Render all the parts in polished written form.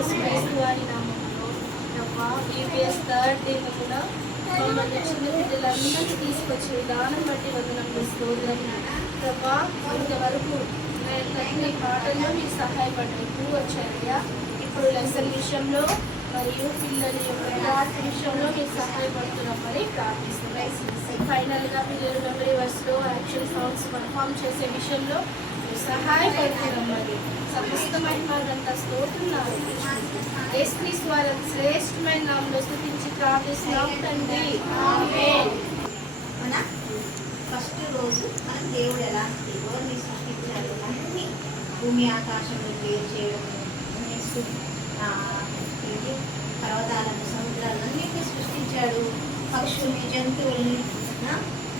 యేసుక్రీస్తు వారి నామములో ప్రభా ఈపీఎస్ థర్డ్ డే కూడా మమ్మల్ని చిన్న బిడ్డలందరినీ తీసుకొచ్చి విధానం బట్టి వదనంలో స్తోత్రం ప్రభా ఇంతవరకు మీ పాటల్లో మీకు సహాయపడుతూ వచ్చారయ్యా. ఇప్పుడు లెసన్ విషయంలో మరియు పిల్లల యొక్క పాట విషయంలో మీకు సహాయపడుతున్నామని ప్రార్థిస్తున్నాయి. ఫైనల్గా పిల్లలు మెమరీ వర్స్లో యాక్షన్ సాంగ్స్ పర్ఫామ్ చేసే విషయంలో మీరు సహాయపడుతున్నామని సమస్త మహిమలంతా స్తోత్రున్నారు. యేసుక్రీస్తు వారి శ్రేష్టమైన నామములో స్తుతించి ప్రార్థిస్తున్నాం తండ్రి. ఆమేన్. మన ఫస్ట్ రోజు మనం దేవుడు ఎలా ఎవరిని సృష్టించాడు అన్ని భూమి ఆకాశంలో వేరు చేయడం, పర్వతాలను సముద్రాలను అన్నింటినీ సృష్టించాడు. పక్షుల్ని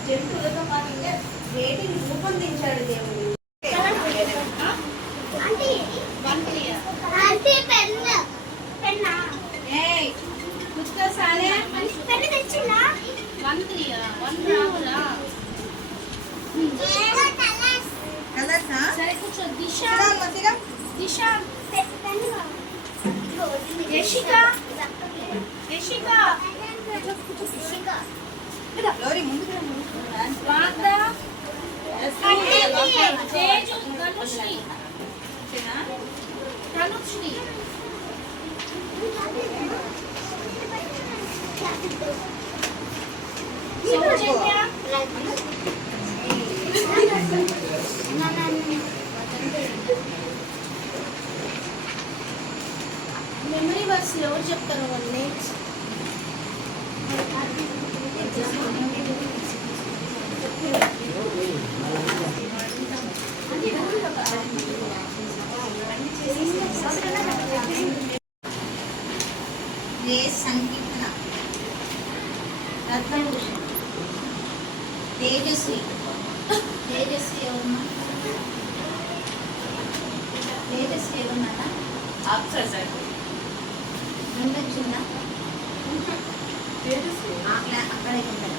జంతువులతో పాటు వేటిని రూపొందించాడు దేవుడు. మెమరీ వర్స్ ఎవరు చెప్తారు వాళ్ళ నేమ్స్? సంకీర్తన, రత్నభూషణ్, తేజస్వి. తేజస్వి ఎవరన్నా? తేజస్వి ఎవరన్నా? వచ్చిందా? అక్కడే ఉంటారు.